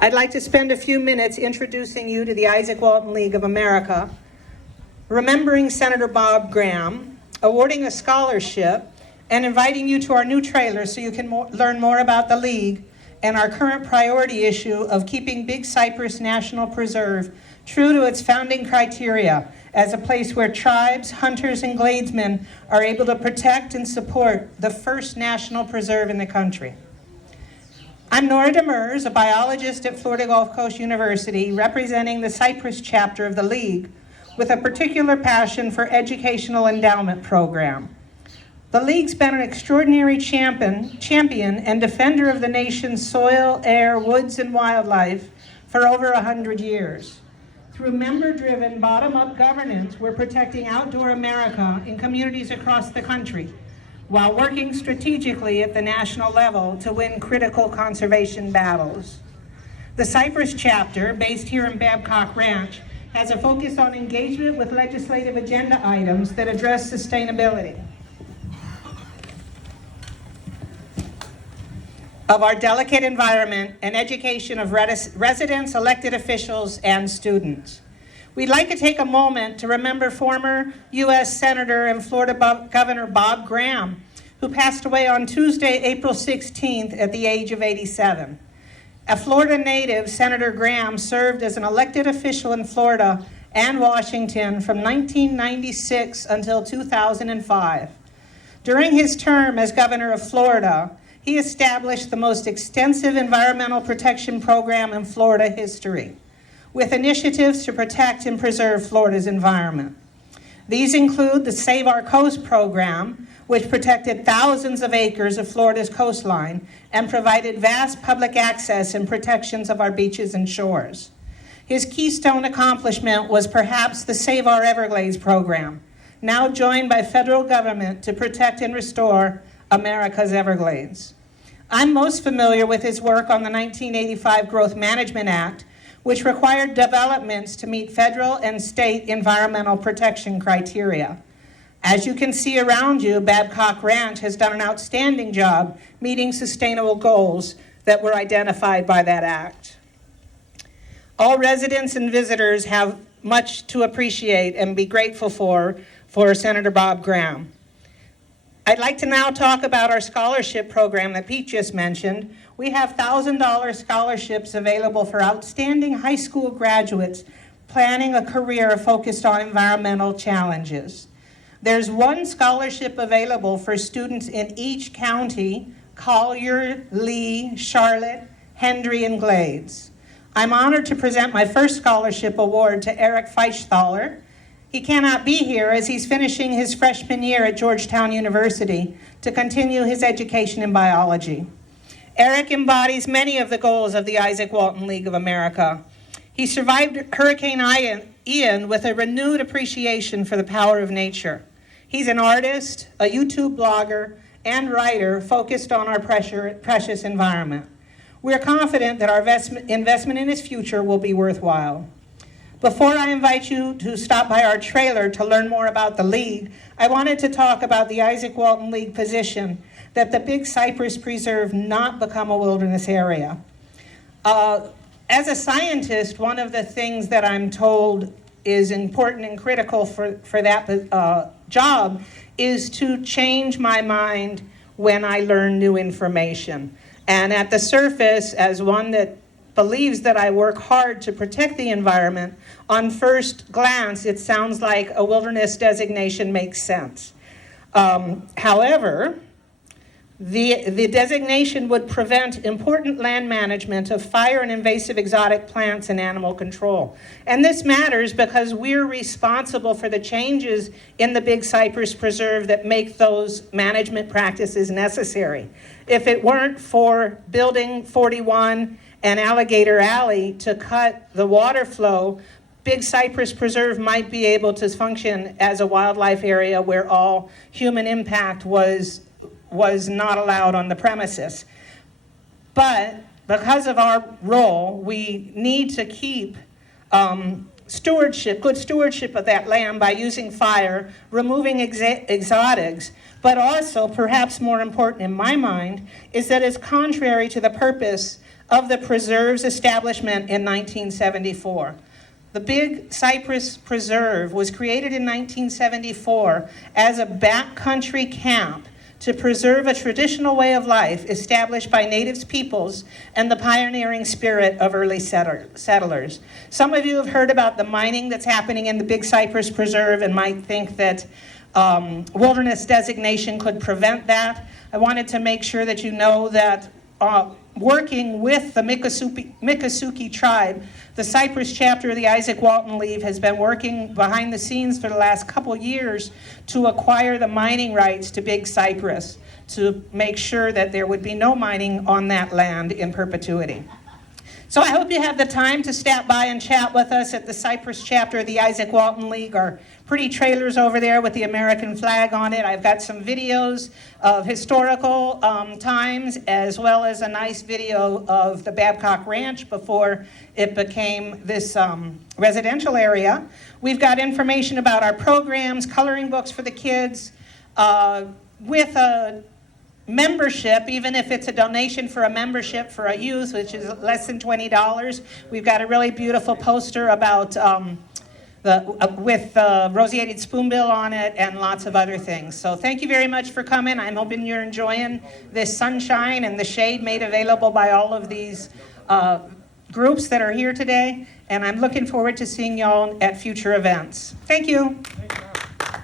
I'd like to spend a few minutes introducing you to the Izaak Walton League of America, remembering Senator Bob Graham, awarding a scholarship, and inviting you to our new trailer so you can learn more about the League and our current priority issue of keeping Big Cypress National Preserve true to its founding criteria as a place where tribes, hunters, and gladesmen are able to protect and support the first national preserve in the country. I'm Nora Demers, a biologist at Florida Gulf Coast University, representing the Cypres Chapter of the League, with a particular passion for educational endowment program. The League's been an extraordinary champion and defender of the nation's soil, air, woods, and wildlife for over 100 years. Through member-driven, bottom-up governance, we're protecting outdoor America in communities across the country, while working strategically at the national level to win critical conservation battles. The Cypres Chapter, based here in Babcock Ranch, has a focus on engagement with legislative agenda items that address sustainability of our delicate environment and education of residents, elected officials, and students. We'd like to take a moment to remember former U.S. Senator and Florida Governor Bob Graham, who passed away on Tuesday, April 16th at the age of 87. A Florida native, Senator Graham served as an elected official in Florida and Washington from 1996 until 2005. During his term as governor of Florida, he established the most extensive environmental protection program in Florida history, with initiatives to protect and preserve Florida's environment. These include the Save Our Coast program, which protected thousands of acres of Florida's coastline and provided vast public access and protections of our beaches and shores. His keystone accomplishment was perhaps the Save Our Everglades program, now joined by federal government to protect and restore America's Everglades. I'm most familiar with his work on the 1985 Growth Management Act, which required developments to meet federal and state environmental protection criteria. As you can see around you, Babcock Ranch has done an outstanding job meeting sustainable goals that were identified by that act. All residents and visitors have much to appreciate and be grateful for Senator Bob Graham. I'd like to now talk about our scholarship program that Pete just mentioned. We have $1,000 scholarships available for outstanding high school graduates planning a career focused on environmental challenges. There's one scholarship available for students in each county: Collier, Lee, Charlotte, Hendry, and Glades. I'm honored to present my first scholarship award to Eric Feichthaler. He cannot be here as he's finishing his freshman year at Georgetown University to continue his education in biology. Eric embodies many of the goals of the Izaak Walton League of America. He survived Hurricane Ian with a renewed appreciation for the power of nature. He's an artist, a YouTube blogger, and writer focused on our precious environment. We're confident that our investment in his future will be worthwhile. Before I invite you to stop by our trailer to learn more about the League, I wanted to talk about the Izaak Walton League position that the Big Cypress Preserve not become a wilderness area. As a scientist, one of the things that I'm told is important and critical for that job is to change my mind when I learn new information. And at the surface, as one that believes that I work hard to protect the environment, on first glance, it sounds like a wilderness designation makes sense. However, the designation would prevent important land management of fire and invasive exotic plants and animal control. And this matters because we're responsible for the changes in the Big Cypress Preserve that make those management practices necessary. If it weren't for Building 41 and Alligator Alley to cut the water flow, Big Cypress Preserve might be able to function as a wildlife area where all human impact was not allowed on the premises. But because of our role, we need to keep good stewardship of that land by using fire, removing exotics, but also, perhaps more important in my mind, is that it's contrary to the purpose of the preserve's establishment in 1974. The Big Cypress Preserve was created in 1974 as a backcountry camp to preserve a traditional way of life established by native peoples and the pioneering spirit of early settlers. Some of you have heard about the mining that's happening in the Big Cypress Preserve and might think that wilderness designation could prevent that. I wanted to make sure that you know that working with the Miccosukee tribe, the Cypres Chapter of the Izaak Walton League has been working behind the scenes for the last couple years to acquire the mining rights to Big Cypress to make sure that there would be no mining on that land in perpetuity. So I hope you have the time to stop by and chat with us at the Cypres Chapter of the Izaak Walton League. Our pretty trailers over there with the American flag on it. I've got some videos of historical times, as well as a nice video of the Babcock Ranch before it became this residential area. We've got information about our programs, coloring books for the kids, with a membership, even if it's a donation for a membership for a youth, which is less than $20. We've got a really beautiful poster about with roseated spoonbill on it and lots of other things. So thank you very much for coming. I'm hoping you're enjoying this sunshine and the shade made available by all of these groups that are here today. And I'm looking forward to seeing y'all at future events. Thank you.